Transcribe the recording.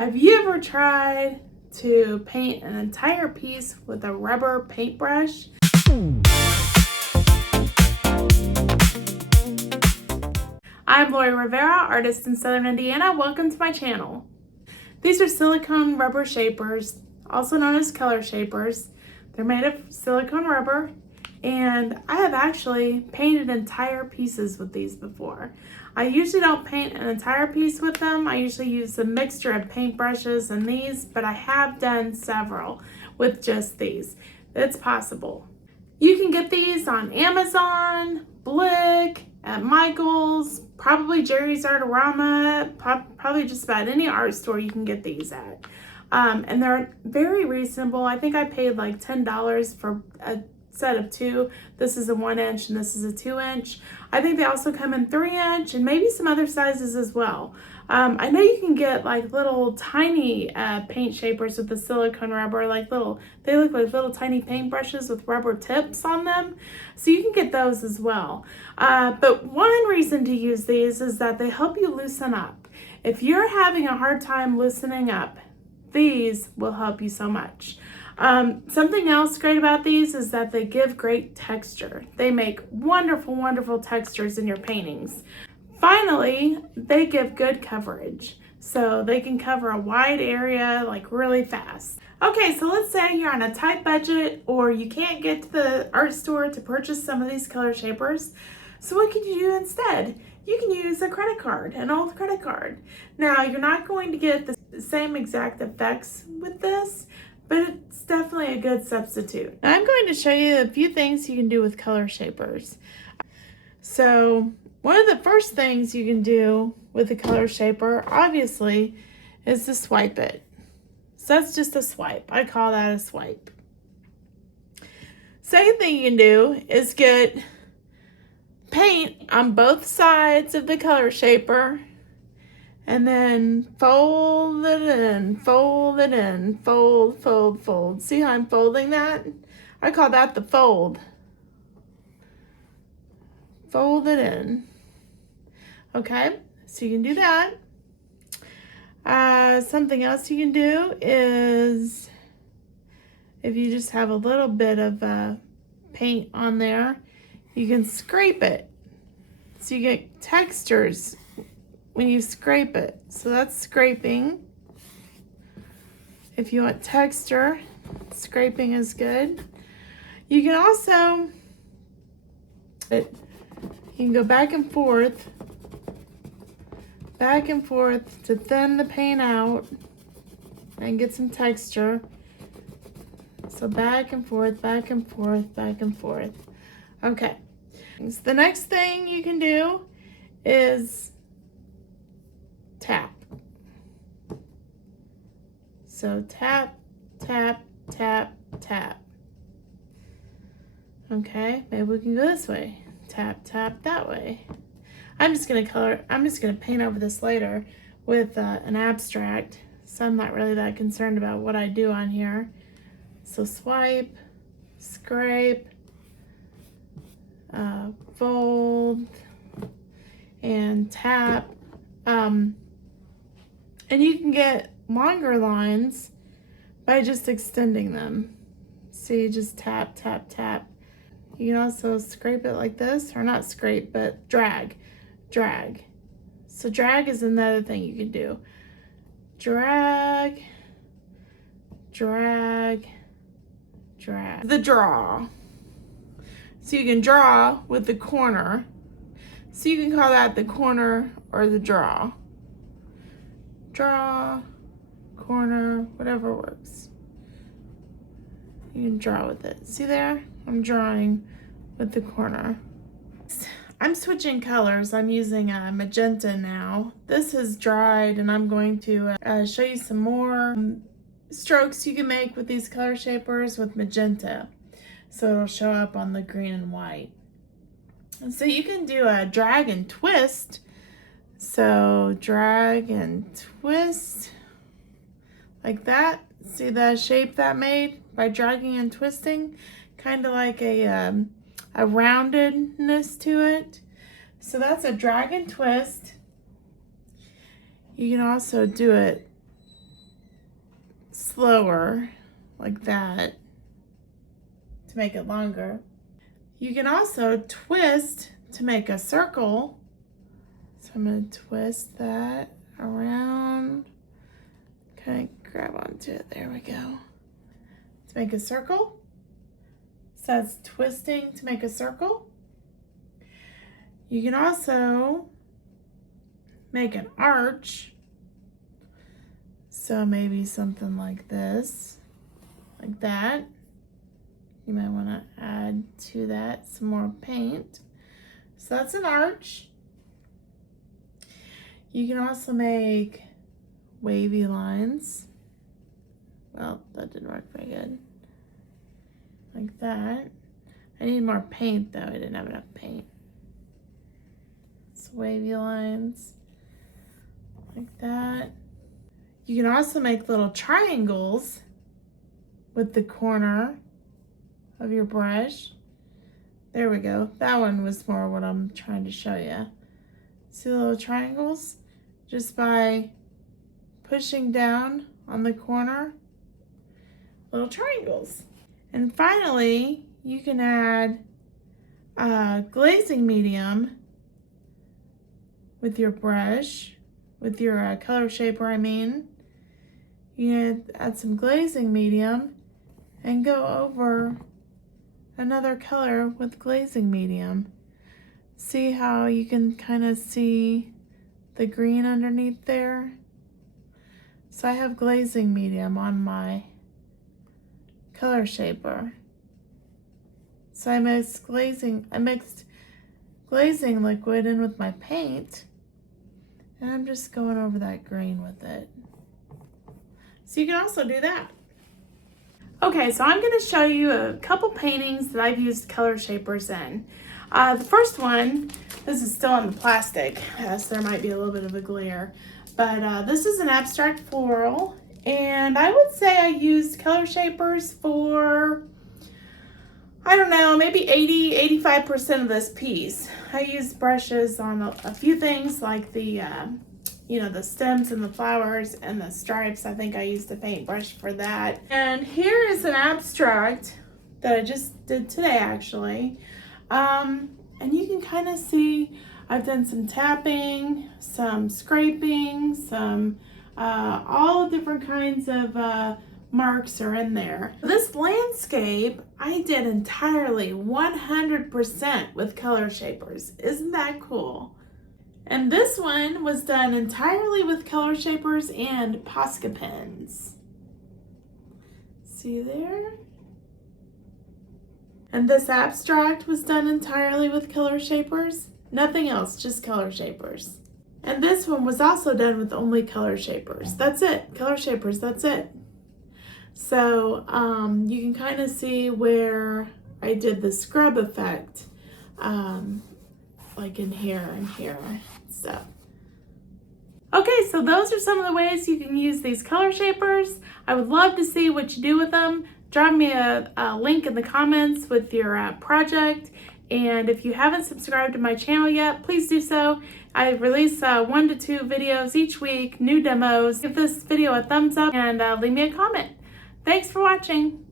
Have you ever tried to paint an entire piece with a rubber paintbrush? I'm Lori Rivera, artist in Southern Indiana. Welcome to my channel. These are silicone rubber shapers, also known as color shapers. They're made of silicone rubber, and I have actually painted entire pieces with these before. I usually don't paint an entire piece with them. I usually use a mixture of paintbrushes and these, but I have done several with just these. It's possible. You can get these on Amazon, Blick, at Michael's, probably Jerry's Artorama, probably just about any art store you can get these at. And they're very reasonable. I think I paid like $10 for a set of two. This is a 1 inch and this is a 2 inch. I think they also come in 3 inch and maybe some other sizes as well. I know you can get like little tiny paint shapers with the silicone rubber, they look like little tiny paint brushes with rubber tips on them. So you can get those as well. But one reason to use these is that they help you loosen up. If you're having a hard time loosening up, these will help you so much. Something else great about these is that they give great texture. They make wonderful, wonderful textures in your paintings. Finally, they give good coverage. So they can cover a wide area like really fast. Okay, so let's say you're on a tight budget or you can't get to the art store to purchase some of these color shapers. So what can you do instead? You can use a credit card, an old credit card. Now, you're not going to get the same exact effects with this, but it's definitely a good substitute. Now, I'm going to show you a few things you can do with color shapers. So one of the first things you can do with a color shaper, obviously, is to swipe it. So that's just a swipe. I call that a swipe. Second thing you can do is get paint on both sides of the color shaper and then fold it in, fold it in, fold, fold, fold. See how I'm folding that? I call that the fold. Fold it in. Okay, so you can do that. Something else you can do is if you just have a little bit of paint on there, you can scrape it. So you get textures when you scrape it. So that's scraping. If you want texture, scraping is good. You can also, you can go back and forth to thin the paint out and get some texture. So back and forth, back and forth, back and forth. Okay, so the next thing you can do is tap. So tap, tap, tap, tap. Okay, maybe we can go this way. Tap, tap that way. I'm just gonna paint over this later with an abstract, so I'm not really that concerned about what I do on here. So swipe, scrape, fold, and tap. And you can get longer lines by just extending them. So you just tap, tap, tap. You can also scrape it like this, or not scrape, but drag. Drag. So drag is another thing you can do. Drag, drag, drag. The draw. So you can draw with the corner. So you can call that the corner or the draw. Draw, corner, whatever works. You can draw with it. See there? I'm drawing with the corner. I'm switching colors. I'm using magenta now. This has dried and I'm going to show you some more strokes you can make with these color shapers with magenta. So it'll show up on the green and white. And so you can do a drag and twist. So drag and twist like that. See the shape that made by dragging and twisting? Kind of like a roundedness to it. So that's a drag and twist. You can also do it slower, like that, to make it longer. You can also twist to make a circle. So I'm going to twist that around, kind of grab onto it, there we go. To make a circle. So that's twisting to make a circle. You can also make an arch. So maybe something like this, like that. You might want to add to that some more paint. So that's an arch. You can also make wavy lines. Well, that didn't work very good. Like that. I need more paint though, I didn't have enough paint. So wavy lines, like that. You can also make little triangles with the corner of your brush. There we go. That one was more what I'm trying to show you. See the little triangles? Just by pushing down on the corner, little triangles. And finally, you can add glazing medium with your brush, with your color shaper, I mean. You add some glazing medium and go over another color with glazing medium. See how you can kind of see the green underneath there? So I have glazing medium on my color shaper. So I mixed glazing liquid in with my paint, and I'm just going over that green with it. So you can also do that. Okay, so I'm going to show you a couple paintings that I've used color shapers in. The first one, this is still in the plastic, so there might be a little bit of a glare, but this is an abstract floral, and I would say I used color shapers for, I don't know, maybe 80–85% of this piece. I used brushes on a few things like the the stems and the flowers and the stripes. I think I used a paintbrush for that. And here is an abstract that I just did today, actually. And you can kind of see I've done some tapping, some scraping, some all different kinds of marks are in there. This landscape I did entirely 100% with color shapers. Isn't that cool? And this one was done entirely with color shapers and Posca pens. See there? And this abstract was done entirely with color shapers. Nothing else, just color shapers. And this one was also done with only color shapers. That's it, color shapers, that's it. So you can kind of see where I did the scrub effect, like in here and here and stuff. Okay, so those are some of the ways you can use these color shapers. I would love to see what you do with them. Drop me a link in the comments with your project. And if you haven't subscribed to my channel yet, please do so. I release 1 to 2 videos each week, new demos. Give this video a thumbs up and leave me a comment. Thanks for watching.